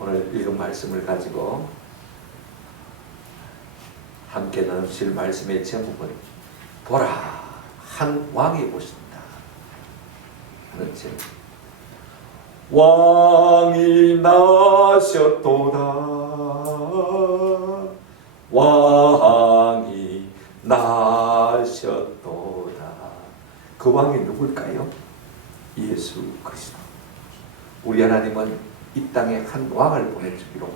오늘 읽은 말씀을 가지고 함께 나누실 말씀의 제목은 보라 한 왕이 오신다 하는 제목. 왕이 나셨도다. 왕이 나셨도다. 그 왕이 누굴까요? 예수 그리스도. 우리 하나님은 이 땅에 한 왕을 보내주기로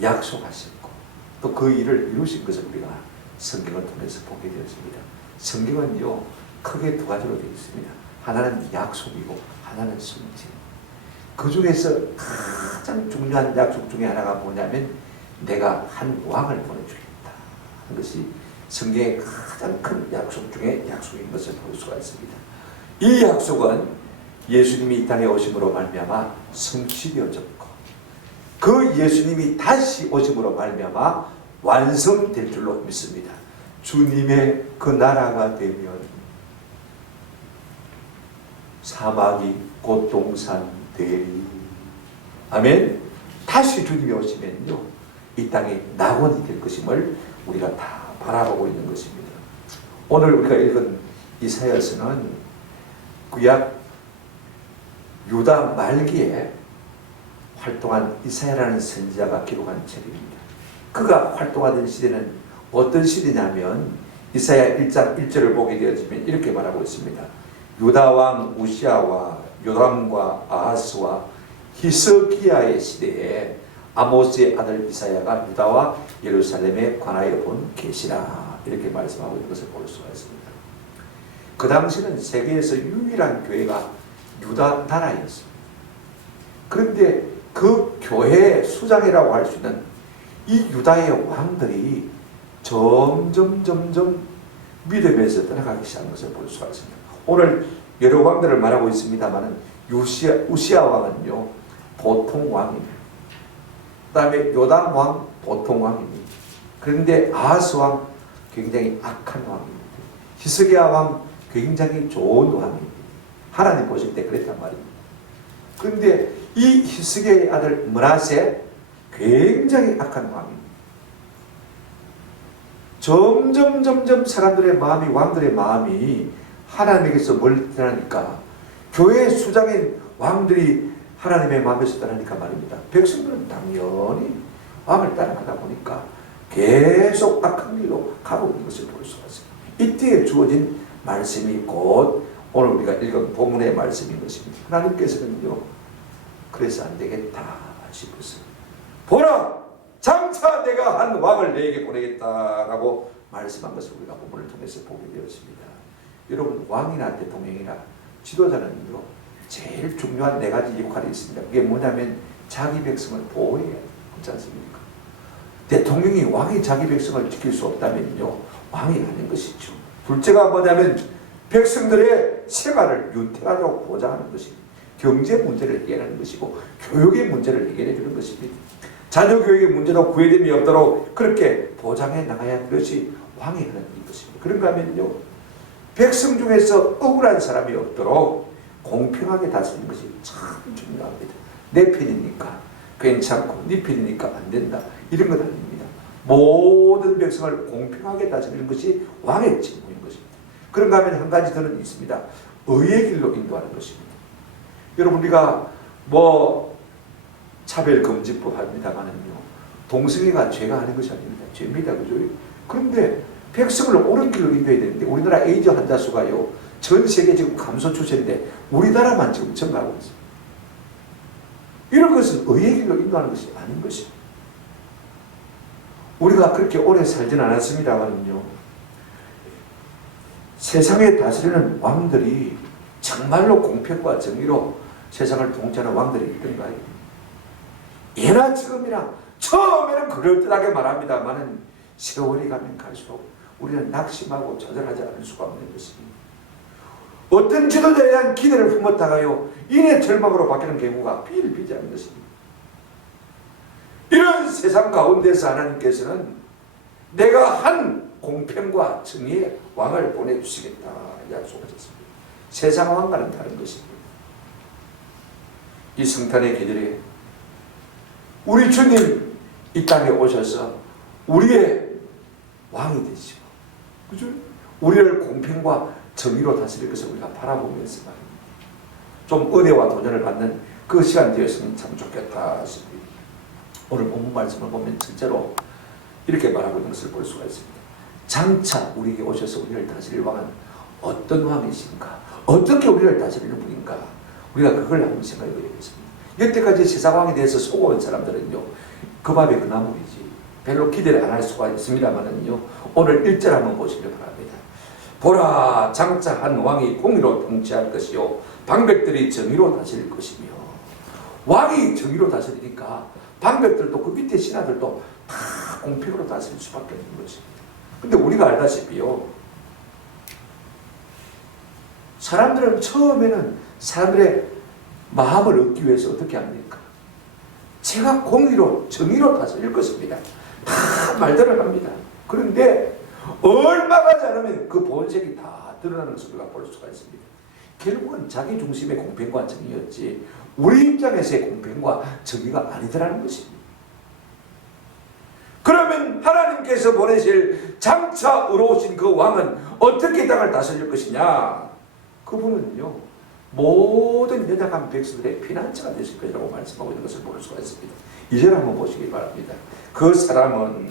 약속하셨고 또 그 일을 이루신 것을 우리가 성경을 통해서 보게 되었습니다. 성경은요 크게 두 가지로 되어 있습니다. 하나는 약속이고 하나는 성취. 그 중에서 가장 중요한 약속 중에 하나가 뭐냐면 내가 한 왕을 보내주겠다 하는 것이 성경의 가장 큰 약속 중에 약속인 것을 볼 수가 있습니다. 이 약속은 예수님이 이 땅에 오심으로 말미암아 성취되어졌고 그 예수님이 다시 오심으로 말미암아 완성될 줄로 믿습니다. 주님의 그 나라가 되면 사막이 곧 동산 되리. 아멘. 다시 주님이 오시면요 이 땅이 낙원이 될 것임을 우리가 다 바라보고 있는 것입니다. 오늘 우리가 읽은 이사야서는 구약 유다 말기에 활동한 이사야라는 선지자가 기록한 책입니다. 그가 활동하던 시대는 어떤 시대냐면 이사야 1장 1절을 보게 되어지면 이렇게 말하고 있습니다. 유다 왕 우시아와 요람과 아하스와 히스기야의 시대에 아모스의 아들 이사야가 유다와 예루살렘에 관하여 본 계시라 이렇게 말씀하고 있는 것을 볼 수가 있습니다. 그 당시는 세계에서 유일한 교회가 유다 나라였습니다. 그런데 그 교회의 수장이라고 할 수 있는 이 유다의 왕들이 점점 믿음에서 떠나가기 시작한 것을 볼 수가 있습니다. 오늘 여러 왕들을 말하고 있습니다만 우시아 왕은요 보통 왕입니다. 그 다음에 요담 왕 보통 왕입니다. 그런데 아하스 왕 굉장히 악한 왕입니다. 히스기야 왕 굉장히 좋은 왕입니다. 하나님 보실 때 그랬단 말입니다. 그런데 이 히스기야의 아들 므낫세 굉장히 악한 왕입니다. 점점 사람들의 마음이 왕들의 마음이 하나님에게서 멀리 떠나니까 교회 수장인 왕들이 하나님의 마음에서 떠나니까 말입니다. 백성들은 당연히 왕을 따라가다 보니까 계속 악한 길로 가고 있는 것을 볼 수가 있습니다. 이때에 주어진 말씀이 곧 오늘 우리가 읽은 본문의 말씀인 것입니다. 하나님께서는요 그래서 안 되겠다 싶었어요. 보라 장차 내가 한 왕을 내게 보내겠다라고 말씀한 것을 우리가 본문을 통해서 보게 되었습니다. 여러분 왕이나 대통령이나 지도자는요 제일 중요한 네 가지 역할이 있습니다. 그게 뭐냐면 자기 백성을 보호해야 하지 않습니까? 대통령이 왕이 자기 백성을 지킬 수 없다면요 왕이 아닌 것이죠. 둘째가 뭐냐면 백성들의 생활을 윤택하도록 보장하는 것입니다. 경제 문제를 해결하는 것이고 교육의 문제를 해결해 주는 것입니다. 자녀 교육의 문제도 구애됨이 없도록 그렇게 보장해 나가야 하는 것이 왕이 하는 것입니다. 그런가 하면요 백성 중에서 억울한 사람이 없도록 공평하게 다스리는 것이 참 중요합니다. 내 편이니까 괜찮고 네 편이니까 안 된다 이런 건 아닙니다. 모든 백성을 공평하게 다스리는 것이 왕의 직무인 것입니다. 그런가 하면 한 가지 더는 있습니다. 의의 길로 인도하는 것입니다. 여러분 우리가 차별금지법 합니다만은요 동성애가 죄가 아닌 것이 아닙니다. 죄입니다. 그죠? 그런데 백성을 옳은 길로 인도해야 되는데 우리나라 에이즈 환자 수가요 전 세계 지금 감소 추세인데 우리나라만 지금 증가하고 있습니다. 이런 것은 의의 길로 인도하는 것이 아닌 것입니다. 우리가 그렇게 오래 살진 않았습니다만은요 세상에 다스리는 왕들이 정말로 공평과 정의로 세상을 통치하는 왕들이 있던가요? 예나 지금이나 처음에는 그럴듯하게 말합니다만은 세월이 가면 갈수록 우리는 낙심하고 좌절하지 않을 수가 없는 것입니다. 어떤 지도자에 대한 기대를 품었다가요 인해 절망으로 바뀌는 경우가 비일비재한 것입니다. 이런 세상 가운데서 하나님께서는 내가 한 공평과 정의의 왕을 보내주시겠다 약속하셨습니다. 세상 왕과는 다른 것입니다. 이 성탄의 계절에 우리 주님 이 땅에 오셔서 우리의 왕이 되시고, 그죠? 우리를 공평과 정의로 다스릴 것을 우리가 바라보면서 말입니다. 좀 은혜와 도전을 받는 그 시간 되었으면 참 좋겠다 싶습니다. 오늘 본문 말씀을 보면 실제로 이렇게 말하고 있는 것을 볼 수가 있습니다. 장차 우리에게 오셔서 우리를 다스릴 왕은 어떤 왕이신가? 어떻게 우리를 다스리는 분인가? 우리가 그걸 한번 생각해 보겠습니다. 여태까지 세상 왕에 대해서 속아온 사람들은요, 그 밥에 그 나물이지 별로 기대를 안 할 수가 있습니다만은요, 오늘 1절 한번 보시길 바랍니다. 보라, 장차 한 왕이 공의로 통치할 것이요 방백들이 정의로 다스릴 것이며. 왕이 정의로 다스리니까 방백들도 그 밑에 신하들도 다 공평으로 다스릴 수밖에 없는 것입니다. 근데 우리가 알다시피요, 사람들은 처음에는 사람들의 마음을 얻기 위해서 어떻게 합니까? 제가 공의로 정의로 다스릴 것입니다. 다 말들을 합니다. 그런데 얼마 가지 않으면 그 본색이 다 드러나는 것을 우리가 볼 수가 있습니다. 결국은 자기 중심의 공평과 정의였지 우리 입장에서의 공평과 정의가 아니더라는 것입니다. 그러면 하나님께서 보내실 장차 의로우신 그 왕은 어떻게 땅을 다스릴 것이냐? 그분은요, 모든 연약한 백성들의 피난처가 되실 것이라고 말씀하고 있는 것을 볼 수가 있습니다. 2절 한번 보시기 바랍니다. 그 사람은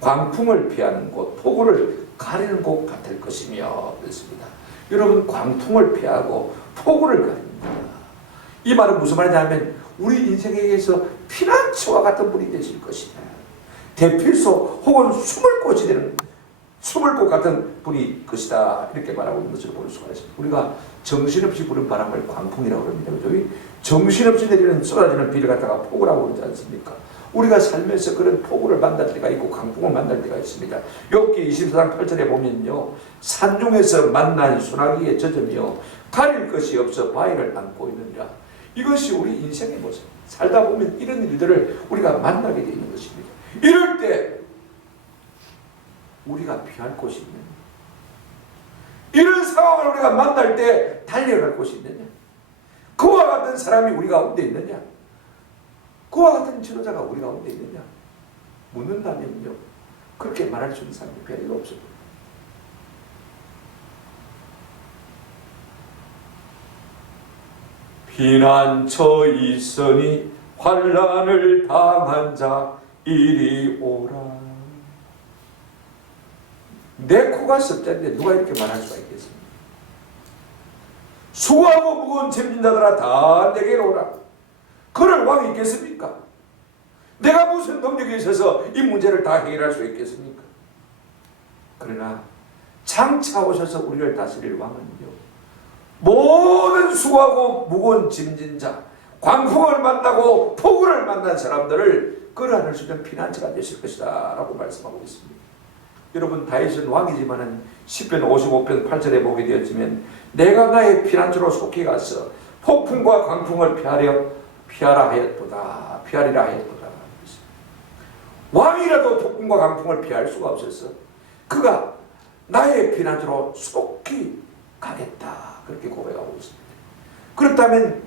광풍을 피하는 곳, 폭우를 가리는 곳 같을 것이며 그랬습니다. 여러분, 광풍을 피하고 폭우를 가립니다. 이 말은 무슨 말이냐면 우리 인생에게서 피난처와 같은 분이 되실 것이다. 대필소 혹은 숨을 곳이 되는 숨을 곳 같은 분이 것이다. 이렇게 말하고 있는 것을 볼 수가 있습니다. 우리가 정신없이 부는 바람을 광풍이라고 합니다. 그죠? 정신없이 내리는 쏟아지는 비를 갖다가 폭우라고 그러지 않습니까? 우리가 살면서 그런 폭우를 만날 때가 있고 강풍을 만날 때가 있습니다. 욥기 24장 8절에 보면요, 산중에서 만난 소나기에 젖으며 가릴 것이 없어 바위를 안고 있느니라. 이것이 우리 인생의 모습. 살다 보면 이런 일들을 우리가 만나게 되는 것입니다. 이럴 때 우리가 피할 곳이 있느냐? 이런 상황을 우리가 만날 때 달려갈 곳이 있느냐? 그와 같은 사람이 우리 가운데 있느냐? 그와 같은 지도자가 우리 가운데 있느냐? 묻는다면요, 그렇게 말할 수 있는 사람이 별로 없습니다. 피난처 있으니 환난을 당한 자 이리 오라. 내 코가 썩자인데 누가 이렇게 말할 수가 있겠습니까? 수고하고 무거운 짐진 자들아 다 내게로 오라. 그럴 왕이 있겠습니까? 내가 무슨 능력이 있어서 이 문제를 다 해결할 수 있겠습니까? 그러나 장차 오셔서 우리를 다스릴 왕은요, 모든 수고하고 무거운 짐진 자, 광풍을 만나고 폭우를 만난 사람들을 끌어안을 수 있는 피난처가 되실 것이다 라고 말씀하고 있습니다. 여러분, 다윗은 왕이지만은 10편 55편 8절에 보게 되었지만 내가 나의 피난처로 속히 가서 폭풍과 광풍을 피하리라 하였도다. 왕이라도 폭풍과 강풍을 피할 수가 없어서 그가 나의 피난처로 속히 가겠다, 그렇게 고백하고 있습니다. 그렇다면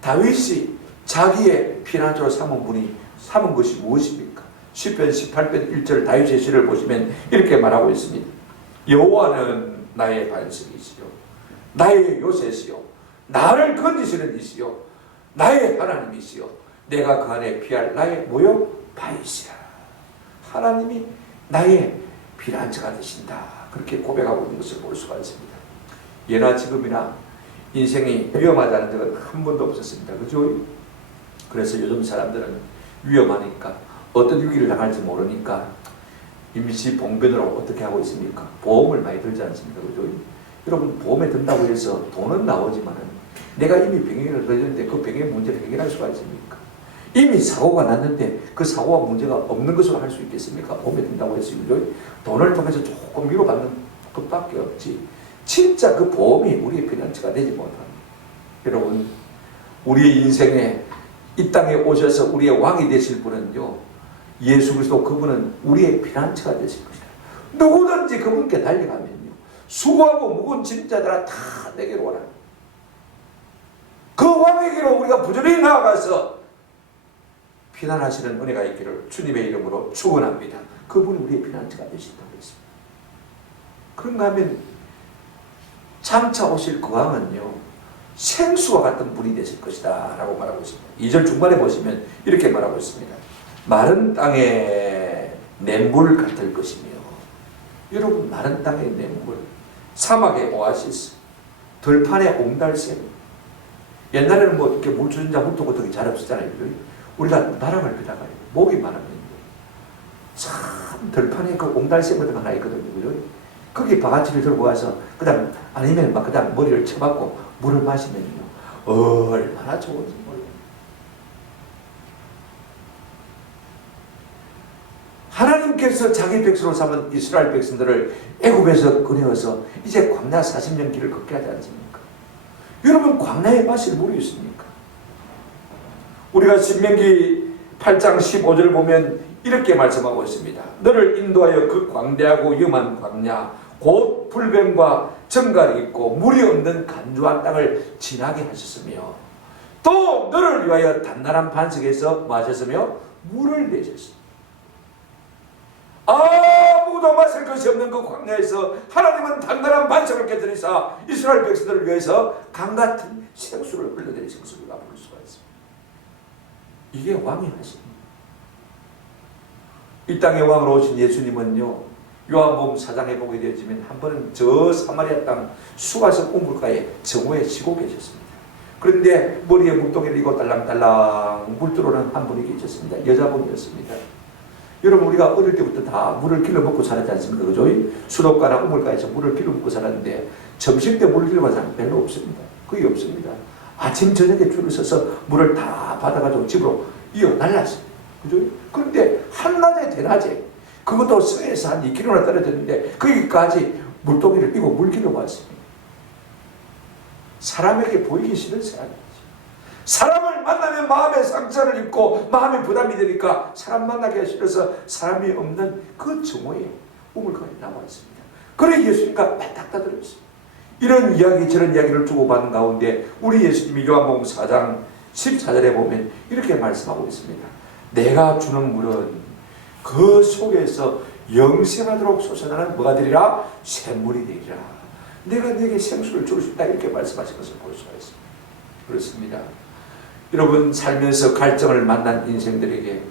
다윗이 자기의 피난처로 삼은 것이 무엇입니까? 10편 18편 1절 다윗의 시를 보시면 이렇게 말하고 있습니다. 여호와는 나의 반석이시요 나의 요새시요 나를 건지시는 이시요 나의 하나님이시요 내가 그 안에 피할 나의 바위시라. 하나님이 나의 피난처가 되신다, 그렇게 고백하고 있는 것을 볼 수가 있습니다. 예나 지금이나 인생이 위험하다는 적은 한 번도 없었습니다. 그죠? 그래서 요즘 사람들은 위험하니까, 어떤 위기를 당할지 모르니까 임시 봉변으로 어떻게 하고 있습니까? 보험을 많이 들지 않습니까? 그죠? 여러분, 보험에 든다고 해서 돈은 나오지만은 내가 이미 병행을 걸렸는데 그 병행 문제를 해결할 수가 있습니까? 이미 사고가 났는데 그 사고가 문제가 없는 것으로 할 수 있겠습니까? 보험에 든다고 해서 돈을 통해서 조금 위로받는 것밖에 없지, 진짜 그 보험이 우리의 피난처가 되지 못합니다. 여러분, 우리의 인생에 이 땅에 오셔서 우리의 왕이 되실 분은요, 예수 그리스도, 그분은 우리의 피난처가 되실 것이다. 누구든지 그분께 달려가면요, 수고하고 무거운 짐자들아 다 내게로 오라. 그 왕에게로 우리가 부지런히 나아가서 피난하시는 은혜가 있기를 주님의 이름으로 축원합니다. 그분이 우리의 피난처가 되신다고 했습니다. 그런가 하면 장차 오실 그 왕은요, 생수와 같은 분이 되실 것이다 라고 말하고 있습니다. 2절 중반에 보시면 이렇게 말하고 있습니다. 마른 땅에 냇물 같을 것이며, 여러분, 마른 땅의 냇물, 사막의 오아시스, 들판의 옹달샘. 옛날에는 뭐 이렇게 물 주는 자 물통고 되게 잘 없었잖아요. 우리가 나랑을 비다가요, 목이 많으면 참 들판에 그 옹달샘 같은 거 하나 있거든요. 그죠? 거기 바가지를 들고 와서 그다음 아니면 막 그다음 머리를 쳐박고 물을 마시면요, 얼마나 좋은지 몰라요. 하나님께서 자기 백성으로 삼은 이스라엘 백성들을 애굽에서 꺼내어서 이제 광야 40년 길을 걷게 하지 않습니까? 여러분, 광야의 맛을 모르겠습니까? 우리가 신명기 8장 15절을 보면 이렇게 말씀하고 있습니다. 너를 인도하여 그 광대하고 위험한 광야, 곧 불뱀과 정갈이 있고 물이 없는 간주한 땅을 지나게 하셨으며, 또 너를 위하여 단단한 반석에서 뭐 하셨으며 물을 내셨습니다. 아무도 마실 것이 없는 그 광야에서 하나님은 단단한 반석을 깨뜨리사 이스라엘 백성들을 위해서 강같은 생수를 흘려내린 생수를 볼 수가 있습니다. 이게 왕이 하십니다. 이 땅의 왕으로 오신 예수님은요, 요한복음 4장에 보게 되었지만 한 번은 저 사마리아 땅 수가성 우물가에 정오에 쉬고 계셨습니다. 그런데 머리에 물동이를 이고 달랑달랑 물 들어오는 한 분이 계셨습니다. 여자분이었습니다. 여러분, 우리가 어릴 때부터 다 물을 길러 먹고 살았지 않습니까? 그죠? 수도가나 우물가에서 물을 길러 먹고 살았는데 점심 때 물을 길러 먹는 사람 별로 없습니다. 거의 없습니다. 아침 저녁에 줄을 서서 물을 다 받아가지고 집으로 이어 날랐습니다. 그죠? 그런데 한낮에 대낮에, 그것도 성에서 한 2km나 떨어졌는데 거기까지 물동이를 끼고 물 길러 왔습니다. 사람에게 보이기 싫은 사람이죠. 사람을 만나면 마음의 상처를 입고 마음의 부담이 되니까 사람 만나기가 싫어서 사람이 없는 그 정오에 우물가에 나와 있습니다. 그래 예수님과 맞닥다 들었습니다. 이런 이야기 저런 이야기를 주고받는 가운데 우리 예수님이 요한복음 4장 14절에 보면 이렇게 말씀하고 있습니다. 내가 주는 물은 그 속에서 영생하도록 솟아나는 뭐가 되리라? 샘물이 되리라. 내가 네게 생수를 주고 싶다, 이렇게 말씀하신 것을 볼 수가 있습니다. 그렇습니다. 여러분, 살면서 갈증을 만난 인생들에게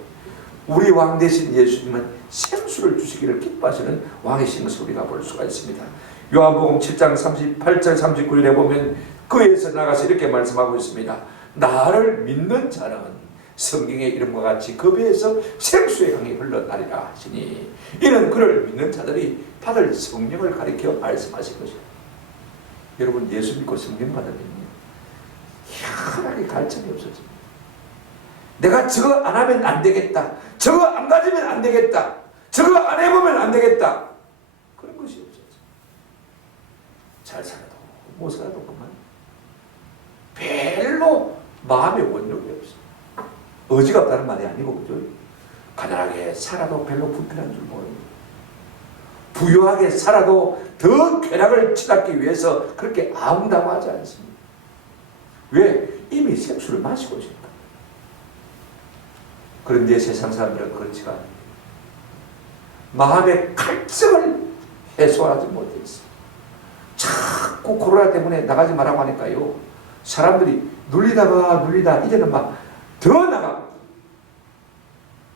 우리 왕 대신 예수님은 생수를 주시기를 기뻐하시는 왕이신 것을 우리가 볼 수가 있습니다. 요한복음 7장 38절 39절에 보면 그에서 나가서 이렇게 말씀하고 있습니다. 나를 믿는 자는 성경의 이름과 같이 그 배에서 생수의 강이 흘러나리라 하시니, 이는 그를 믿는 자들이 받을 성령을 가리켜 말씀하신 것입니다. 여러분, 예수 믿고 성령 받으면요, 희한하게 갈증이 없어집니다. 내가 저거 안 하면 안 되겠다, 저거 안 가지면 안 되겠다, 저거 안 해보면 안 되겠다, 그런 것이 없어져. 잘 살아도 못 살아도 그만. 별로 마음의 원력이 없어. 의지가 없다는 말이 아니고, 그죠? 가난하게 살아도 별로 불편한 줄 모릅니다. 부유하게 살아도 더 쾌락을 치닫기 위해서 그렇게 아웅다웅하지 않습니다. 왜? 이미 생수를 마시고 있으니까. 그런데 세상 사람들은 그렇지가 않아요. 마음의 갈증을 해소하지 못했어요. 자꾸 코로나 때문에 나가지 말라고 하니까요, 사람들이 눌리다 이제는 막 더 나가고,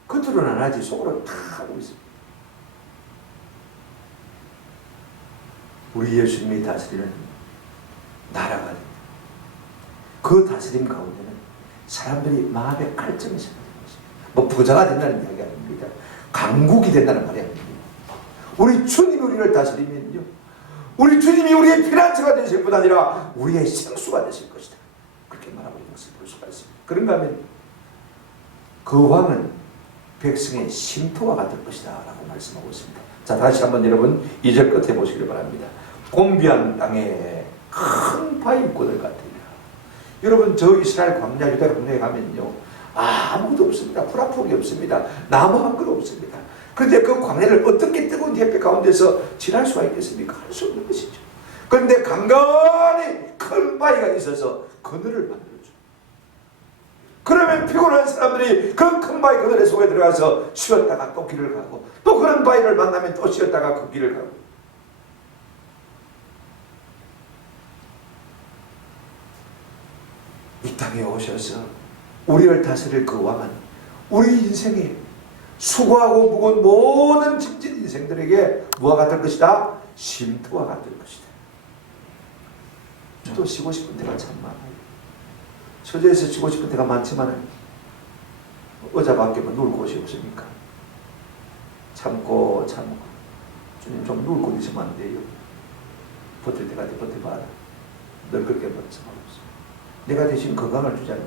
겉으로는 안 하지 속으로 다 하고 있습니다. 우리 예수님이 다스리는 나라가 됩니다. 그 다스림 가운데는 사람들이 마음의 갈증이 생기는 것입니다. 뭐 부자가 된다는 이야기 아닙니다. 강국이 된다는 말이 아닙니다. 우리 주님이 우리를 다스리면요, 우리 주님이 우리의 피난처가 되실 뿐 아니라 우리의 생수가 되실 것이다, 그렇게 말하고 있는 것을 볼 수가 있습니다. 그런가 하면 그 왕은 백성의 쉼터가 같을 것이다 라고 말씀하고 있습니다. 자, 다시 한번 여러분 2절 끝에 보시기를 바랍니다. 곤비한 땅에 큰 바위꾼을 같으리라. 여러분, 저 이스라엘 광야, 유다 광야에 가면요, 아무것도 없습니다. 풀 한 폭이 없습니다. 나무 한 그루 없습니다. 그런데 그 광야를 어떻게 뜨거운 햇빛 가운데서 지날 수가 있겠습니까? 할 수 없는 것이죠. 그런데 간간히 큰 바위가 있어서 그늘을 만들어줘요. 그러면 피곤한 사람들이 그 큰 바위 그늘의 속에 들어가서 쉬었다가 또 길을 가고, 또 그런 바위를 만나면 또 쉬었다가 그 길을 가고. 이 땅에 오셔서 우리를 다스릴 그 왕은 우리 인생이 수고하고 무거운 모든 짐진 인생들에게 무엇가 될 것이다? 쉼터가 될 것이다. 또 쉬고 싶은 데가 참 많아요. 처제에서 쉬고 싶은 데가 많지만 의자 밖에만 누울 곳이 없으니까 참고 주님 좀 누울 곳 있으면 안 돼요. 버틸 때까지 버텨봐라. 늘 그렇게 말씀하고 내가 대신 건강을 주자니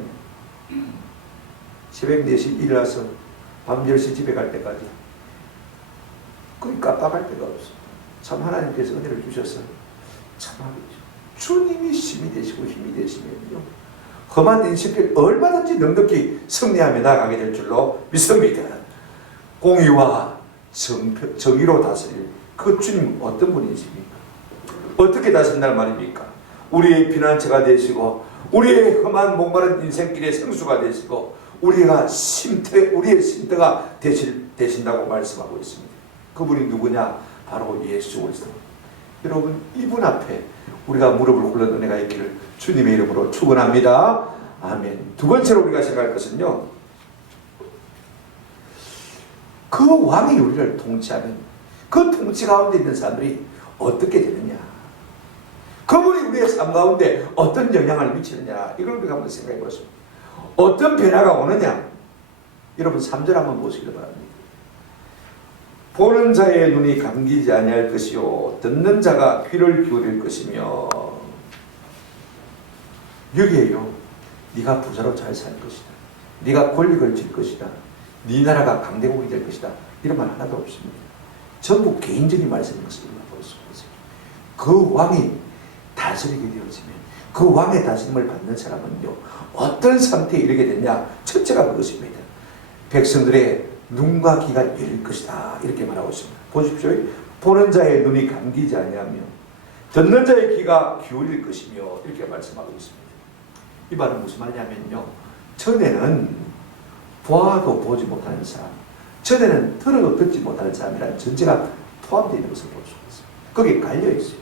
새벽 4시 일어나서 밤 10시 집에 갈 때까지 거의 깜빡할 데가 없어. 참 하나님께서 은혜를 주셔서 참 하겠죠. 주님이 힘이 되시고 힘이 되시면요, 험한 인생길 얼마든지 넉넉히 승리하며 나아가게 될 줄로 믿습니다. 공의와 정의로 다스릴 그 주님 어떤 분이십니까? 어떻게 다스린다는 말입니까? 우리의 피난처가 되시고 우리의 험한 목마른 인생길의 생수가 되시고 우리의 쉼터가 되신다고 말씀하고 있습니다. 그분이 누구냐? 바로 예수 그리스도. 여러분, 이분 앞에 우리가 무릎을 꿇는 은혜가 있기를 주님의 이름으로 축원합니다. 아멘. 두 번째로 우리가 생각할 것은요, 그 왕이 우리를 통치하는 그 통치 가운데 있는 사람들이 어떻게 되느냐, 그분이 우리의 삶 가운데 어떤 영향을 미치느냐, 이걸 우리가 한번 생각해 보겠습니다. 어떤 변화가 오느냐. 여러분 3절 한번 보시기 바랍니다. 보는 자의 눈이 감기지 아니할 것이요 듣는 자가 귀를 기울일 것이며. 여기에요, 네가 부자로 잘 살 것이다, 네가 권력을 질 것이다, 네 나라가 강대국이 될 것이다, 이런 말 하나도 없습니다. 전부 개인적인 말씀인 것을 볼 수 있습니다. 그 왕이 다스리게 되어지면 그 왕의 다스림을 받는 사람은요, 어떤 상태에 이르게 됐냐. 첫째가 그것입니다. 백성들의 눈과 귀가 열릴 것이다, 이렇게 말하고 있습니다. 보십시오. 보는 자의 눈이 감기지 아니하며 듣는 자의 귀가 기울일 것이며, 이렇게 말씀하고 있습니다. 이 말은 무슨 말이냐면요, 전에는 보아도 보지 못하는 사람, 전에는 들어도 듣지 못하는 사람이라는 전제가 포함되어 있는 것을 볼 수가 있습니다. 거기에 깔려 있어요.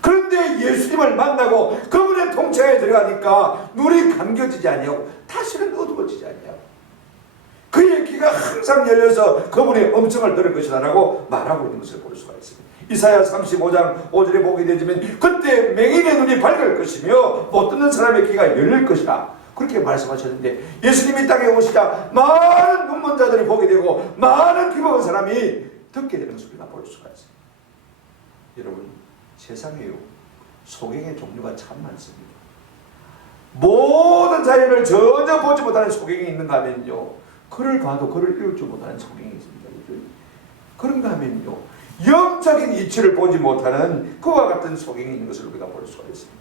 그런데 예수님을 만나고 그분의 통치하에 들어가니까 눈이 감겨지지 아니하고 다시는 어두워지지 아니하고 그의 귀가 항상 열려서 그분의 음성을 들을 것이다 라고 말하고 있는 것을 볼 수가 있습니다. 이사야 35장 5절에 보게 되지만 그때 맹인의 눈이 밝을 것이며 못 듣는 사람의 귀가 열릴 것이다, 그렇게 말씀하셨는데, 예수님이 땅에 오시자 많은 눈먼 자들이 보게 되고 많은 귀먹은 사람이 듣게 되는 것을 우리가 볼 수가 있습니다. 여러분, 세상에요, 소경의 종류가 참 많습니다. 모든 자연을 전혀 보지 못하는 소경이 있는가 하면요, 글을 봐도 글을 읽을 줄 못하는 소경이 있습니다. 그런가 하면요, 영적인 이치를 보지 못하는 그와 같은 소경이 있는 것을 우리가 볼 수가 있습니다.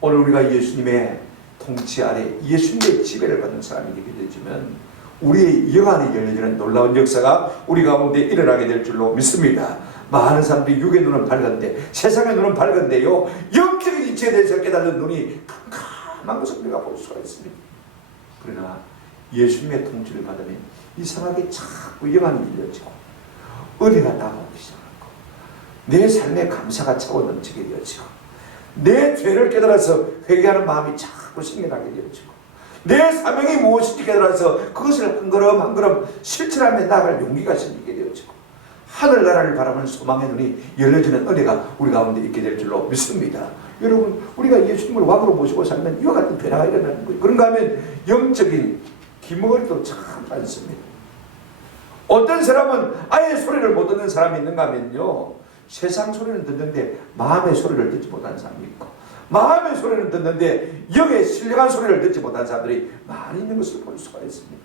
오늘 우리가 예수님의 통치 아래 예수님의 지배를 받는 사람이 되게 되지만 우리의 영 안에 열려지는 놀라운 역사가 우리 가운데 일어나게 될 줄로 믿습니다. 많은 사람들이 육의 눈은 밝은데, 세상의 눈은 밝은데요, 영적인 이치에 대해서 깨닫는 눈이 캄캄한 것을 우리가 볼 수가 있습니다. 그러나 예수님의 통치를 받으면 이상하게 자꾸 영 안이 열려지고 은혜가 나오기 시작하고 내 삶에 감사가 차고 넘치게 되어지고 내 죄를 깨달아서 회개하는 마음이 자꾸 생겨나게 되어지고 내 사명이 무엇인지 깨달아서 그것을 한 걸음 한 걸음 실천하며 나아갈 용기가 생기게 되어지고 하늘나라를 바라보는 소망의 눈이 열려지는 은혜가 우리 가운데 있게 될 줄로 믿습니다. 여러분, 우리가 예수님을 왕으로 모시고 살면 이와 같은 변화가 일어나는 거예요. 그런가 하면 영적인 기머리도 참 많습니다. 어떤 사람은 아예 소리를 못 듣는 사람이 있는가 하면요, 세상 소리는 듣는데 마음의 소리를 듣지 못하는 사람이 있고, 마음의 소리는 듣는데 영의 신령한 소리를 듣지 못하는 사람들이 많이 있는 것을 볼 수가 있습니다.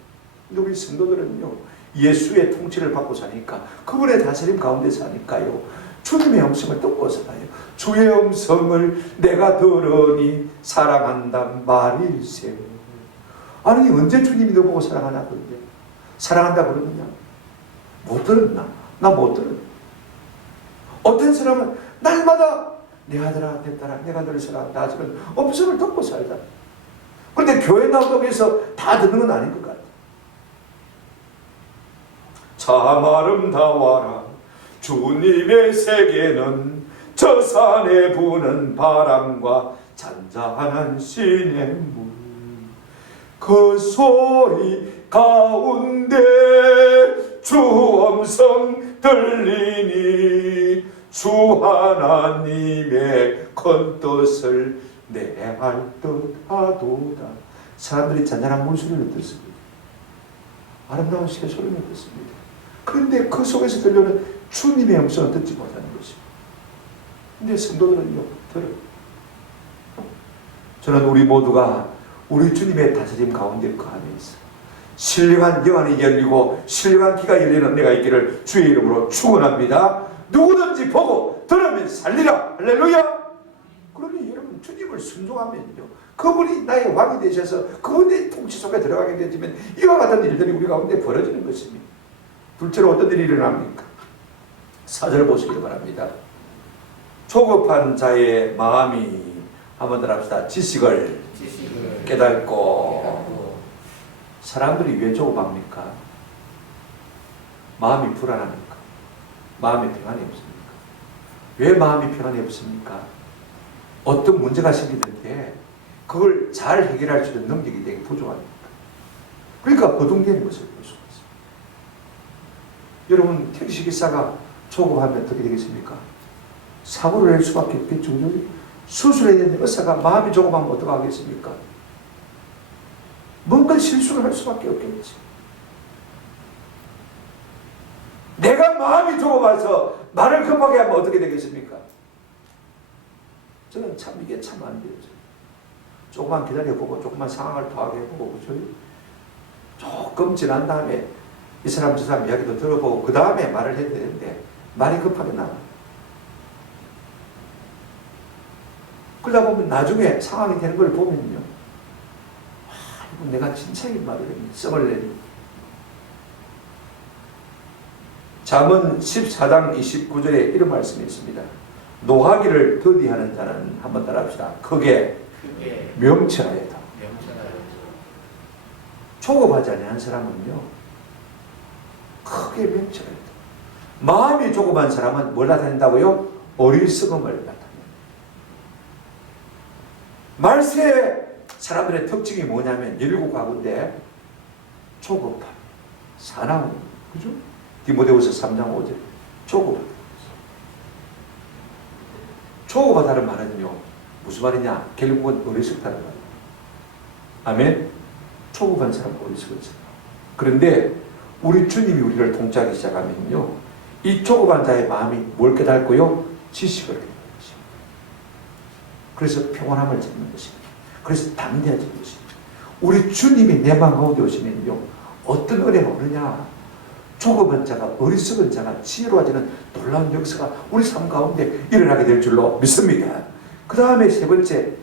근데 우리 성도들은요, 예수의 통치를 받고 사니까, 그분의 다스림 가운데 사니까요, 주님의 음성을 듣고 살아요. 주의 음성을 내가 들으니 사랑한단 말일세. 아니, 언제 주님이 너 보고 사랑하나 그러는데, 사랑한다 그러느냐? 못 들었나? 나 못 들었나? 어떤 사람은 날마다 내 아들아 내 딸아 내가 너를 사랑한다 하지만 음성을 듣고 살다. 그런데 교회 나온다고 해서 다 듣는 건 아닌 것 같아요. 참 아름다워라 주님의 세계는 저 산에 부는 바람과 잔잔한 시냇물 그 소리 가운데 주 음성 들리니 주 하나님의 큰 뜻을 내할 듯하도다. 사람들이 잔잔한 물소리를 듣습니다. 아름다운 새소리를 듣습니다. 그런데 그 속에서 들려오는 주님의 음성을 듣지 못하는 것입니다. 근데 성도들은요, 들어요. 저는 우리 모두가 우리 주님의 다스림 가운데 그 안에 있어 신령한 영안이 열리고 신령한 귀가 열리는 은혜가 있기를 주의 이름으로 축원합니다. 누구든지 보고 들으면 살리라. 할렐루야. 그러니 여러분 주님을 순종하면요, 그분이 나의 왕이 되셔서 그분의 통치 속에 들어가게 되면 이와 같은 일들이 우리 가운데 벌어지는 것입니다. 둘째로 어떤 일이 일어납니까? 4절 보시기 바랍니다. 조급한 자의 마음이 한번 더 합시다. 지식을 깨닫고. 사람들이 왜 조급합니까? 마음이 불안하니까. 마음에 평안이 없습니까? 왜 마음이 평안이 없습니까? 어떤 문제가 생기는데 그걸 잘 해결할 수 있는 능력이 되게 부족하니까. 그러니까 허둥대는 것을 볼 수가 있습니다. 여러분 택시기사가 조급하면 어떻게 되겠습니까? 사고를 낼 수밖에 없겠죠. 수술해야 되는 의사가 마음이 조급하면 어떡하겠습니까? 뭔가 실수를 할 수밖에 없겠지. 내가 마음이 조급해서 말을 급하게 하면 어떻게 되겠습니까? 저는 참 이게 참 안 돼요. 조금만 기다려보고 조금만 상황을 파악해 보고 그죠? 조금 지난 다음에 이 사람 저 사람 이야기도 들어보고 그 다음에 말을 해야 되는데 말이 급하게 나와. 그러다 보면 나중에 상황이 되는 걸 보면요, 이거 내가 진짜 이 말을 했니? 썩을 내니. 잠언 14장 29절에 이런 말씀이 있습니다. 노하기를 더디하는 자는 한번 따라합시다. 크게 명철하였다. 조급하지 않은 사람은요, 크게 명철하였다. 마음이 조급한 사람은 뭘 나타낸다고요? 어리석음을 나타낸다. 말세 사람들의 특징이 뭐냐면 7가구인데 조급함, 사나움, 그죠? 디모데후서 3장 5절 조급하다. 조급하다는 말은요, 무슨 말이냐? 결국은 어리석다는 말이에요. 아멘? 조급한 사람은 어리석은 사람. 그런데 우리 주님이 우리를 통치하기 시작하면요, 이 조급한 자의 마음이 뭘 깨닫고요? 지식을 깨닫는 것입니다. 그래서 평안함을 찾는 것입니다. 그래서 담대해지는 것입니다. 우리 주님이 내 마음 가운데 오시면요, 어떤 은혜가 오느냐? 조급한 자가, 어리석은 자가 지혜로워지는 놀라운 역사가 우리 삶 가운데 일어나게 될 줄로 믿습니다. 그 다음에 세 번째,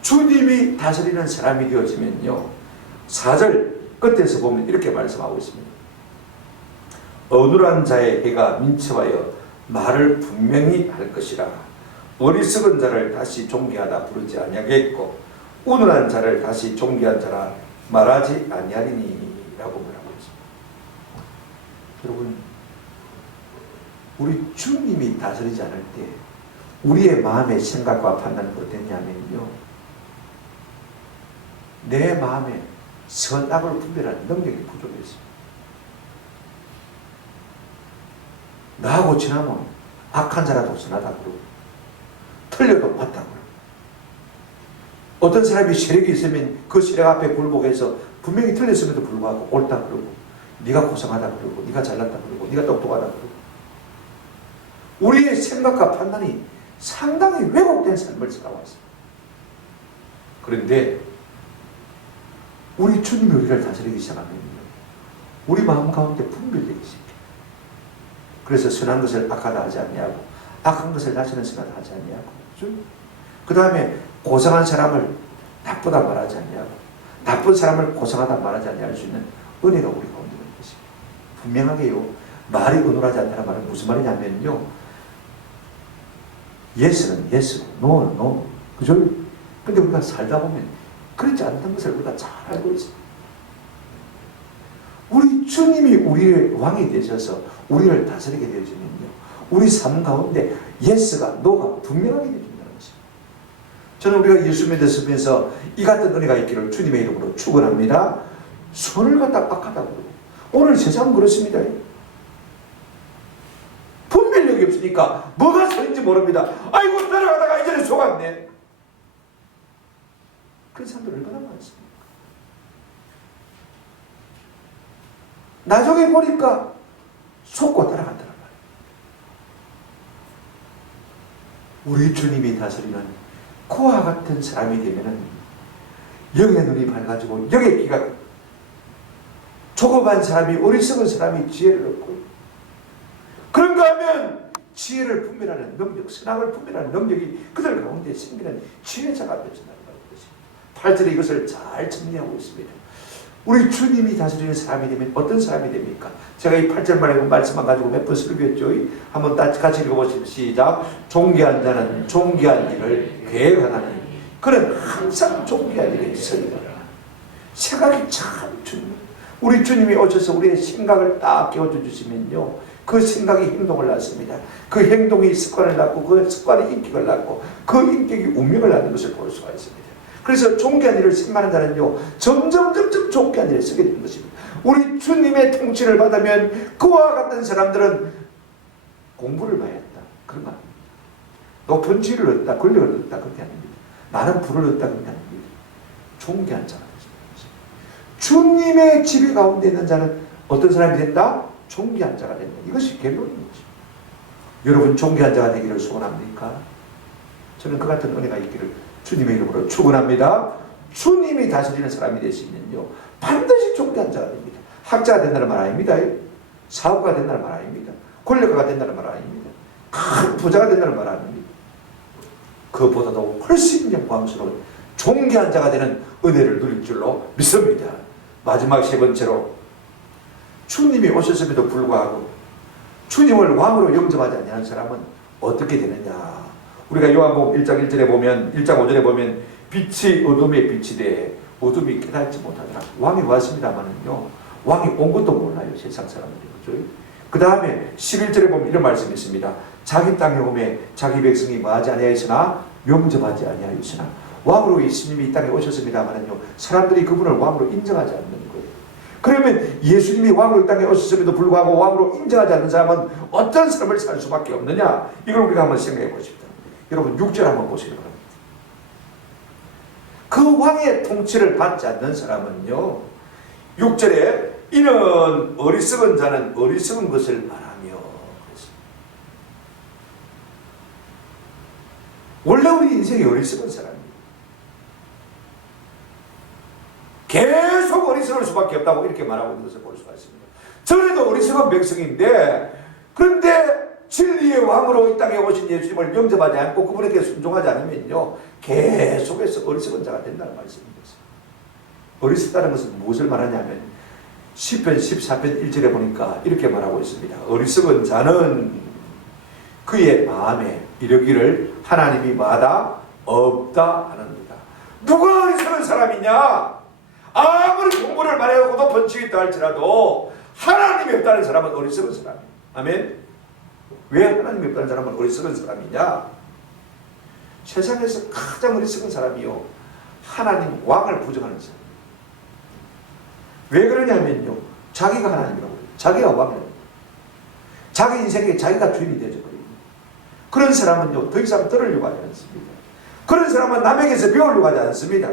주님이 다스리는 사람이 되어지면요, 4절 끝에서 보면 이렇게 말씀하고 있습니다. 어눌한 자의 해가 민첩하여 말을 분명히 할 것이라. 어리석은 자를 다시 존귀하다 부르지 아니하겠고 우둔한 자를 다시 존귀한 자라 말하지 아니하리니 라고 말하고 있습니다. 여러분, 우리 주님이 다스리지 않을 때 우리의 마음의 생각과 판단은 어땠냐면요, 내 마음에 선악을 분별하는 능력이 부족했습니다. 나하고 지나면 악한 자라도 선하다고 그러고 틀려도 맞다고 그러고, 어떤 사람이 세력이 있으면 그 세력 앞에 굴복해서 분명히 틀렸음에도 불구하고 옳다 그러고, 네가 고상하다 그러고, 네가 잘났다 그러고, 네가 똑똑하다 그러고, 우리의 생각과 판단이 상당히 왜곡된 삶을 살아왔어요. 그런데 우리 주님이 우리를 다스리기 시작하면요, 우리 마음 가운데 분별되기 시작해요. 그래서 선한 것을 악하다 하지 않냐고, 악한 것을 자신은 선하다 하지 않냐고, 그렇죠? 그 다음에 고상한 사람을 나쁘다 말하지 않냐고, 나쁜 사람을 고상하다 말하지 않냐 할 수 있는 은혜가 우리 가운데 있는 것입니다. 분명하게요, 말이 어눌하지 않다는 말은 무슨 말이냐면요, 예스는 예스고 노는 노, 그죠? 근데 우리가 살다 보면 그렇지 않다는 것을 우리가 잘 알고 있습니다. 우리 주님이 우리의 왕이 되셔서 우리를 다스리게 되어지면요, 우리 삶 가운데 예스가 노가 분명하게 되어진다는 것입니다. 저는 우리가 예수 믿으면서 이 같은 은혜가 있기를 주님의 이름으로 축원합니다. 손을 갖다 악하다고 그러고, 오늘 세상은 그렇습니다. 분별력이 없으니까 뭐가 선인지 모릅니다. 아이고 따라가다가 이전에 속았네. 그런 사람들 얼마나 많습니까? 나중에 보니까 속고 따라간다는 말이에요. 우리 주님이 다스리는 그와 같은 사람이 되면은 영의 눈이 밝아지고 영의 귀가 조급한 사람이, 어리석은 사람이 지혜를 얻고, 그런가 하면 지혜를 분별하는 능력, 선악을 분별하는 능력이 그들 가운데 생기는 지혜자가 되어진다는 것입니다. 8절에 이것을 잘 정리하고 있습니다. 우리 주님이 다스리는 사람이 되면 어떤 사람이 됩니까? 제가 이 8절 말씀만 가지고 몇 번 설교했죠. 한번 같이 읽어보시죠. 시작. 존귀한 자는 존귀한 일을 계획하나니 그는 항상 존귀한 일에 서리라. 생각이 참 중요해요. 우리 주님이 오셔서 우리의 생각을 딱 깨워줘 주시면요, 그 생각이 행동을 낳습니다. 그 행동이 습관을 낳고, 그 습관이 인격을 낳고, 그 인격이 운명을 낳는 것을 볼 수가 있습니다. 그래서 존귀한 일을 신망하는 자는요, 점점 존귀한 일을 쓰게 되는 것입니다. 우리 주님의 통치를 받으면 그와 같은 사람들은 공부를 봐야 한다, 그런 거 아닙니다. 높은 지위를 얻다, 권력을 얻다, 그렇게 아닙니다. 많은 부를 얻다, 그렇게 아닙니다. 존귀한 자가 되십니다. 주님의 지배 가운데 있는 자는 어떤 사람이 된다? 존귀한 자가 된다. 이것이 결론인 것입니다. 여러분 존귀한 자가 되기를 소원합니까? 저는 그 같은 은혜가 있기를 주님의 이름으로 축원합니다. 주님이 다스리는 사람이 되시면요, 반드시 존귀한 자가 됩니다. 학자가 된다는 말 아닙니다. 사업가가 된다는 말 아닙니다. 권력가가 된다는 말 아닙니다. 큰 부자가 된다는 말 아닙니다. 그보다도 훨씬 영광스러운 존귀한 자가 되는 은혜를 누릴 줄로 믿습니다. 마지막 세 번째로, 주님이 오셨음에도 불구하고 주님을 왕으로 영접하지 않는 사람은 어떻게 되느냐. 우리가 요한복음 1장 1절에 보면, 1장 5절에 보면 빛이 어둠에 빛이 돼 어둠이 깨닫지 못하더라. 왕이 왔습니다마는요, 왕이 온 것도 몰라요, 세상 사람들이. 그 다음에 11절에 보면 이런 말씀이 있습니다. 자기 땅에 오매 자기 백성이 뭐하지 아니하였으나 영접하지 아니하였으나, 왕으로 예수님이 이 땅에 오셨습니다마는요, 사람들이 그분을 왕으로 인정하지 않는 거예요. 그러면 예수님이 왕으로 이 땅에 오셨음에도 불구하고 왕으로 인정하지 않는 사람은 어떤 삶을 살 수밖에 없느냐, 이걸 우리가 한번 생각해 보십시다. 여러분 6절 한번 보시기 바랍니다. 그 왕의 통치를 받지 않는 사람은요, 6절에 이는 어리석은 자는 어리석은 것을 말하며, 원래 우리 인생이 어리석은 사람이에요. 계속 어리석을 수밖에 없다고 이렇게 말하고 있는 것을 볼 수가 있습니다. 전에도 어리석은 백성인데, 그런데 진리의 왕으로 이 땅에 오신 예수님을 영접하지 않고 그분에게 순종하지 않으면요, 계속해서 어리석은 자가 된다는 말씀입니다. 어리석다는 것은 무엇을 말하냐면, 시편 14편 1절에 보니까 이렇게 말하고 있습니다. 어리석은 자는 그의 마음에 이르기를 하나님이 마다 없다 하는도다. 누가 어리석은 사람이냐? 아무리 공부를 많이 하고 높은 지위 있다 할지라도 하나님이 없다는 사람은 어리석은 사람이에요. 아멘. 왜 하나님이 없다는 사람은 어리석은 사람이냐? 세상에서 가장 어리석은 사람이요, 하나님 왕을 부정하는 사람. 왜 그러냐면요, 자기가 하나님이라고 해요. 자기가 왕이라고 해요. 자기 인생에 자기가 주인이 되어버립니다. 그런 사람은요, 더 이상 들으려고 하지 않습니다. 그런 사람은 남에게서 배우려고 하지 않습니다.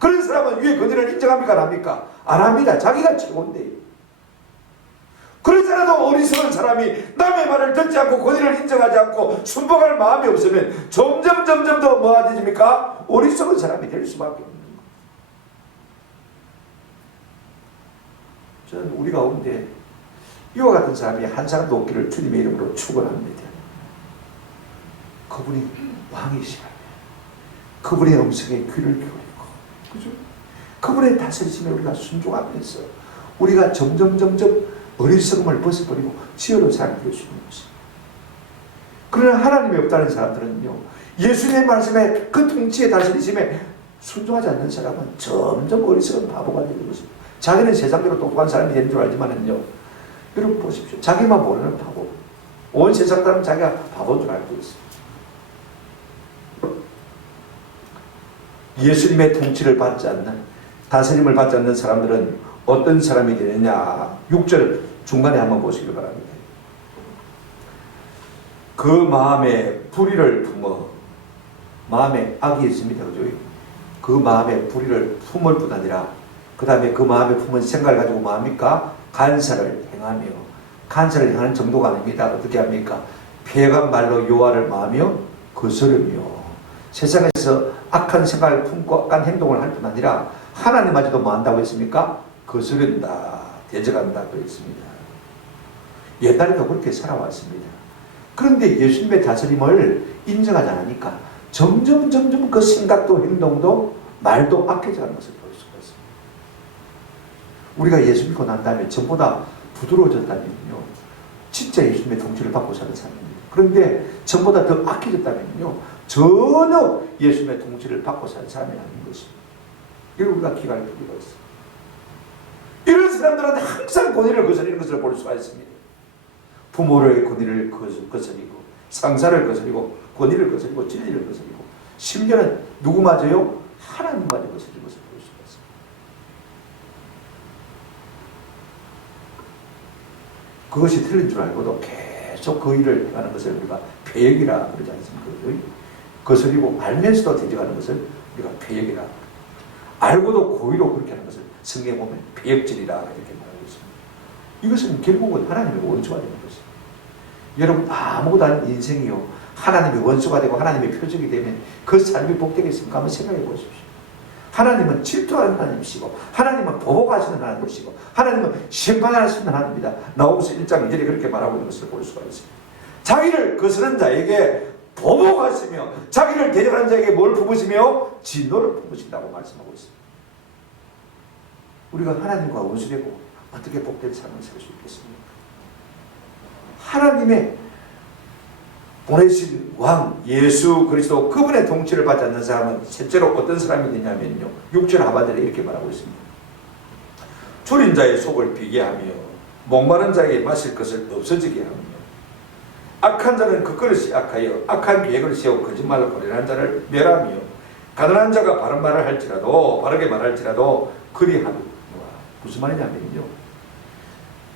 그런 사람은 위에 권위를 인정합니까? 안 합니까? 안 합니다. 자기가 최고인데. 그러잖아도 어리석은 사람이 남의 말을 듣지 않고 권위를 인정하지 않고 순종할 마음이 없으면 점점 더 뭐가 되십니까? 어리석은 사람이 될 수밖에 없는 거예요. 저는 우리 가운데 이와 같은 사람이 한 사람도 없기를 주님의 이름으로 축원합니다. 그분이 왕이시라. 그분의 음성에 귀를 기울이고, 그죠? 그분의 다스리심에 우리가 순종하면서 우리가 점점 어리석음을 벗어버리고 지혜로 살게 될 수 있는 것입니다. 그러나 하나님이 없다는 사람들은요, 예수님의 말씀에 그 통치의 다스리심에 순종하지 않는 사람은 점점 어리석은 바보가 되는 것입니다. 자기는 세상대로 똑똑한 사람이 되는 줄 알지만은요, 여러분 보십시오. 자기만 모르는 바보. 온 세상 사람은 자기가 바보인 줄 알고 있습니다. 예수님의 통치를 받지 않는, 다스림을 받지 않는 사람들은 어떤 사람이 되느냐. 6절 중간에 한번 보시길 바랍니다. 그 마음에 불의를 품어, 마음에 악이 있습니다. 그죠? 그 마음에 불의를 품을 뿐 아니라 그 다음에 그 마음에 품은 생각을 가지고 뭐합니까? 간사를 행하며, 간사를 행하는 정도가 아닙니다. 어떻게 합니까? 폐역한 말로 여호와를 마하며 거스르며, 세상에서 악한 생각을 품고 악한 행동을 할 뿐 아니라 하나님마저도 뭐 한다고 했습니까? 거스른다, 대적한다 그랬습니다. 옛날에도 그렇게 살아왔습니다. 그런데 예수님의 다스림을 인정하지 않으니까 점점 그 생각도 행동도 말도 악해져가는 것을 볼 수가 있습니다. 우리가 예수 믿고 난 다음에 전보다 부드러워졌다면요, 진짜 예수님의 통치를 받고 사는 사람입니다. 그런데 전보다 더 악해졌다면요, 전혀 예수님의 통치를 받고 사는 사람이 아닌 것입니다. 이걸 우리가 기가를 풀기가 있습니다. 이런 사람들한테 항상 권위를 거스리는 것을 볼 수가 있습니다. 부모의 권위를 거스리고, 상사를 거스리고, 권위를 거스리고, 진리를 거스리고, 심지어는 누구마저요? 하나님마저 거스리는 것을 볼 수가 있습니다. 그것이 틀린 줄 알고도 계속 그 일을 하는 것을 우리가 폐역이라 그러지 않습니까? 거스리고 알면서도 대적하는 것을 우리가 폐역이라, 알고도 고의로 그렇게 하는 것을 성경에 보면 폐역질이라 이렇게 말하고 있습니다. 이것은 결국은 하나님의 원수가 되는 것입니다. 여러분 아무것도 아닌 인생이요, 하나님의 원수가 되고 하나님의 표적이 되면 그 삶이 복되겠습니까? 한번 생각해 보십시오. 하나님은 질투하는 하나님이시고, 하나님은 보복하시는 하나님이시고, 하나님은 심판하시는 하나님입니다. 나홈서 1장 2절에 그렇게 말하고 있는 것을 볼 수가 있습니다. 자기를 거스른 자에게 보복하시며, 자기를 대적하는 자에게 뭘 품으시며? 진노를 품으신다고 말씀하고 있습니다. 우리가 하나님과 원수되고 어떻게 복된 삶을 살 수 있겠습니까? 하나님의 보내신 왕 예수 그리스도, 그분의 통치를 받지 않는 사람은 실제로 어떤 사람이 되냐면요, 6절 하반절에 이렇게 말하고 있습니다. 졸인 자의 속을 비게 하며, 목마른 자에게 마실 것을 없어지게 하며, 악한 자는 그 그릇이 악하여 악한 계획을 세워 거짓말을 고려하는 자를 멸하며, 가난한 자가 바른 말을 할지라도, 바르게 말할지라도 그리하노라. 무슨 말이냐면요,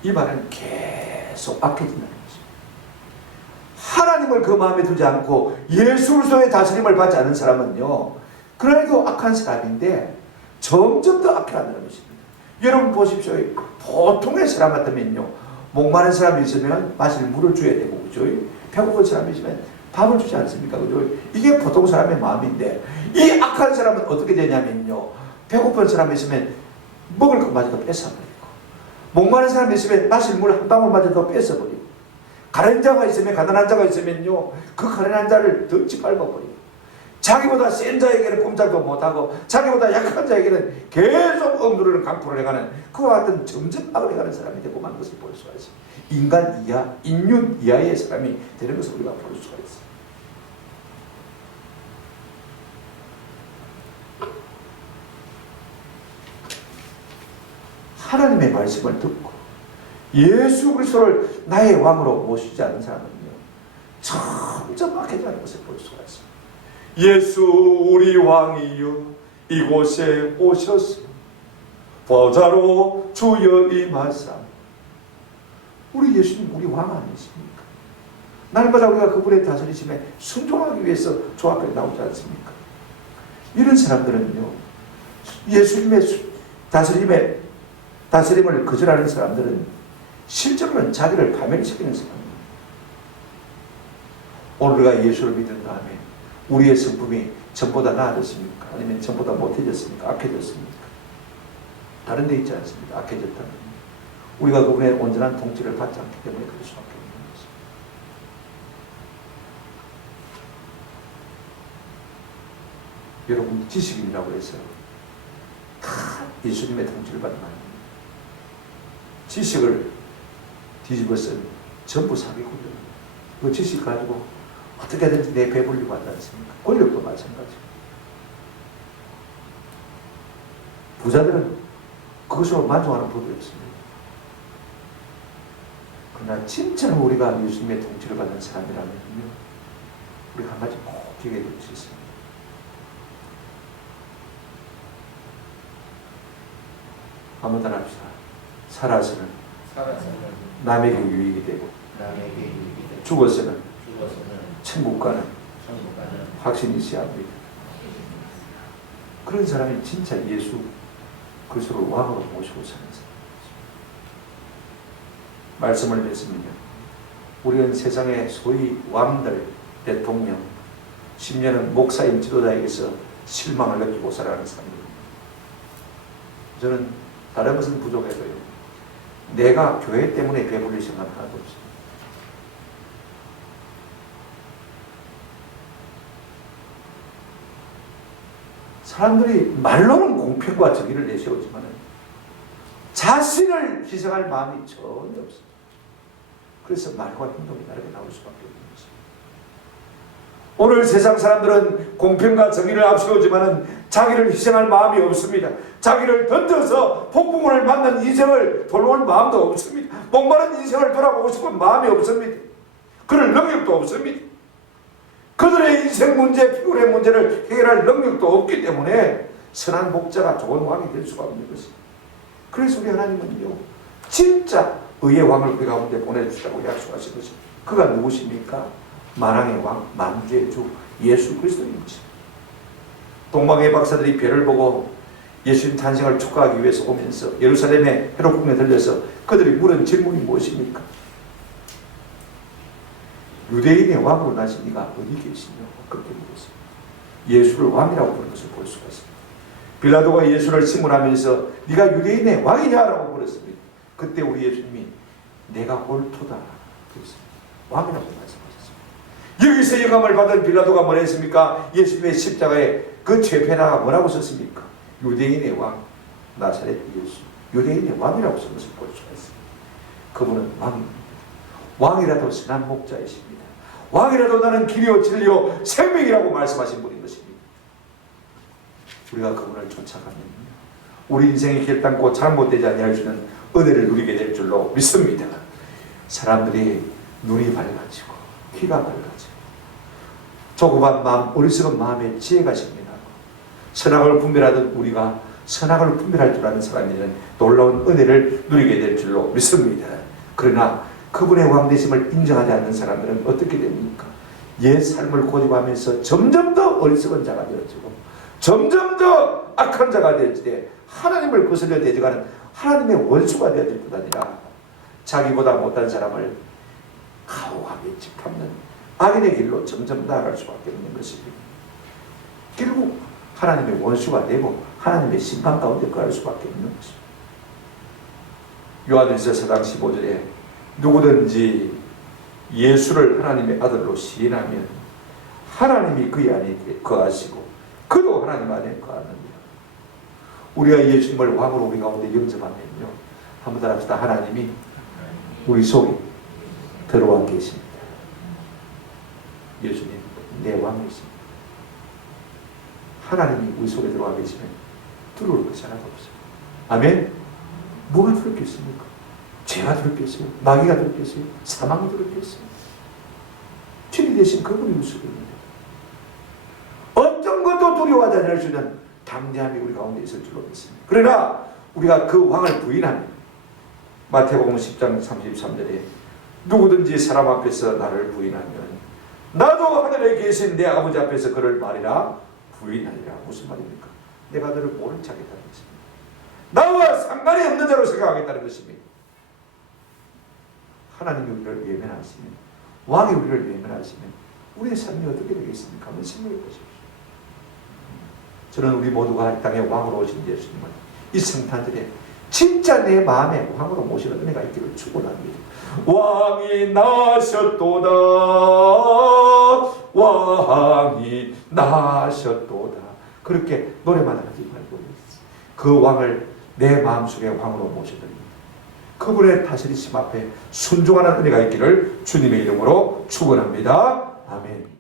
이 말은 계속 악해진다는 것입니다. 하나님을 그 마음에 두지 않고 예수 그리스도의 다스림을 받지 않은 사람은요, 그래도 악한 사람인데 점점 더 악해한다는 것입니다. 여러분 보십시오. 보통의 사람 같으면요, 목마른 사람이 있으면 마실 물을 줘야 되고, 그죠? 배고픈 사람이 있으면 밥을 주지 않습니까? 그죠? 이게 보통 사람의 마음인데, 이 악한 사람은 어떻게 되냐면요, 배고픈 사람이 있으면 먹을 것마저도 뺏어버리고, 목마른 사람이 있으면 마실 물 한 방울마저도 뺏어버리고, 가난한 자가 있으면, 가난한 자가 있으면요, 그 가난한 자를 덩치 밟아버리고, 자기보다 센 자에게는 꼼짝도 못하고 자기보다 약한 자에게는 계속 억누르는 강포를 해가는 그와 같은 점점 악을 해가는 사람이 되고 만 것을 볼 수가 있습니다. 인간 이하, 인륜 이하의 사람이 되는 것을 우리가 볼 수가 있습니다. 하나님의 말씀을 듣고 예수 그리스도를 나의 왕으로 모시지 않는 사람은요, 점점 악해지는 것을 볼 수가 있습니다. 예수 우리 왕이여 이곳에 오셔서 보좌로 주여 임하사. 우리 예수님 우리 왕 아니십니까? 날마다 우리가 그분의 다스리심에 순종하기 위해서 저 앞에 나오지 않습니까? 이런 사람들은요, 예수님의 다스림을 거절하는 사람들은 실제로는 자기를 파멸시키는 사람입니다. 오늘 우리가 예수를 믿은 다음에 우리의 성품이 전보다 나아졌습니까? 아니면 전보다 못해졌습니까? 악해졌습니까? 다른 데 있지 않습니까? 악해졌다는. 우리가 그분의 온전한 통치를 받지 않기 때문에 그럴 수밖에 없는 것입니다. 여러분, 지식인이라고 해서 다 예수님의 통치를 받는 아닙니다. 지식을 뒤집어쓰면 전부 사기꾼입니다. 그 지식 가지고 어떻게든지 내 배불리고 하지 않습니까? 권력도 마찬가지고. 부자들은 그것으로 만족하는 법이 없습니다. 그러나 진짜로 우리가 예수님의 통치를 받는 사람이라면요, 우리가 한 가지 꼭 기억해야 될 것이 있습니다. 한번 더 합시다. 살아서는 남에게 유익이 되고 죽어서는 천국 가는 확신이 있어야 합니다. 그런 사람이 진짜 예수 그리스도를 왕으로 모시고 사는 사람. 말씀을 맺습니다. 우리는 세상의 소위 왕들, 대통령, 심지어는 목사인 지도자에게서 실망을 느끼고 살아가는 사람입니다. 저는 다른 것은 부족해도요, 내가 교회 때문에 배불릴 생각 하나도 없습니다. 사람들이 말로는 공평과 정의를 내세우지만 자신을 희생할 마음이 전혀 없습니다. 그래서 말과 행동이 다르게 나올 수밖에 없는 것입니다. 오늘 세상 사람들은 공평과 정의를 앞세우지만 자기를 희생할 마음이 없습니다. 자기를 던져서 폭풍을 맞는 인생을 돌볼 마음도 없습니다. 목마른 인생을 돌아보고 싶은 마음이 없습니다. 그럴 능력도 없습니다. 그들의 인생 문제, 피곤의 문제를 해결할 능력도 없기 때문에 선한 목자가 좋은 왕이 될 수가 없는 것입니다. 그래서 우리 하나님은요, 진짜 의의 왕을 우리 가운데 보내주시라고 약속하신 것입니다. 그가 누구십니까? 만왕의 왕, 만주의 주 예수 그리스도인 것입니다. 동방의 박사들이 별을 보고 예수님 탄생을 축하하기 위해서 오면서 예루살렘의 헤롯궁에 들려서 그들이 물은 질문이 무엇입니까? 유대인의 왕으로 나신 이가 어디 계시냐고 그렇게 물었습니다. 예수를 왕이라고 부르는 것을 볼 수가 있습니다. 빌라도가 예수를 신문하면서 네가 유대인의 왕이냐라고 물었습니다. 그때 우리 예수님이 내가 옳도다 그랬습니다. 왕이라고 말씀하셨습니다. 여기서 영감을 받은 빌라도가 뭐라 했습니까? 예수님의 십자가에 그 죄패나가 뭐라고 썼습니까? 유대인의 왕 나사렛 예수, 유대인의 왕이라고 쓴 것을 볼 수가 있습니다. 그분은 왕입니다. 왕이라도 선한 목자이십니다. 왕이라도 나는 길이요 진리요 생명이라고 말씀하신 분인 것입니다. 우리가 그분을 쫓아가면 우리 인생이 결단코 잘못되지 아니할 수 있는 은혜를 누리게 될 줄로 믿습니다. 사람들이 눈이 밝아지고 귀가 밝아지고 조그만 마음, 어리석은 마음에 지혜가 생겨나고 선악을 분별하던 우리가 선악을 분별할 줄 아는 사람이라는 놀라운 은혜를 누리게 될 줄로 믿습니다. 그러나 그분의 왕되심을 인정하지 않는 사람들은 어떻게 됩니까? 옛 삶을 고집하면서 점점 더 어리석은 자가 되어지고 점점 더 악한 자가 되어지되 하나님을 거슬려 대적하는 하나님의 원수가 되어질 뿐 아니라 자기보다 못한 사람을 가혹하게 짓밟는 악인의 길로 점점 나아갈 수밖에 없는 것입니다. 결국 하나님의 원수가 되고 하나님의 심판 가운데 거할 수밖에 없는 것입니다. 요한일서 4장 15절에 누구든지 예수를 하나님의 아들로 시인하면 하나님이 그의 안에 거하시고 그도 하나님 안에 거하느니라. 우리가 예수님을 왕으로 우리 가운데 영접하면요, 한번 더 합시다. 하나님이 우리 속에 들어와 계십니다. 예수님 내 왕이십니다. 하나님이 우리 속에 들어와 계시면 두려울 것이 하나도 없어요. 아멘. 뭐가 두렵겠습니까? 죄가 두렵겠어요? 마귀가 두렵겠어요? 사망이 두렵겠어요? 주님 대신 그분이 우리 속에 있는데 어떤 것도 두려워하지 않을 수 있는 담대함이 우리 가운데 있을 줄로 믿습니다. 그러나 우리가 그 왕을 부인하면 마태복음 10장 33절에 누구든지 사람 앞에서 나를 부인하면 나도 하늘에 계신 내 아버지 앞에서 그를 말이라 부인하리라. 무슨 말입니까? 내가 너를 모른 척 하겠다는 것입니다. 나와 상관이 없는 자로 생각하겠다는 것입니다. 하나님이 우리를 외면하시면, 왕이 우리를 외면하시면 우리의 삶이 어떻게 되겠습니까? 한번 생각해 보십시오. 저는 우리 모두가 이 땅에 왕으로 오신 예수님을 이 성탄절에 진짜 내 마음에 왕으로 모시는 은혜가 있기를 축원합니다. 왕이 나셨도다, 왕이 나셨도다. 그렇게 노래만 하지 말고 그 왕을 내 마음속에 왕으로 모셔드립니다. 그분의 다스리심 앞에 순종하는 은혜가 있기를 주님의 이름으로 축원합니다. 아멘.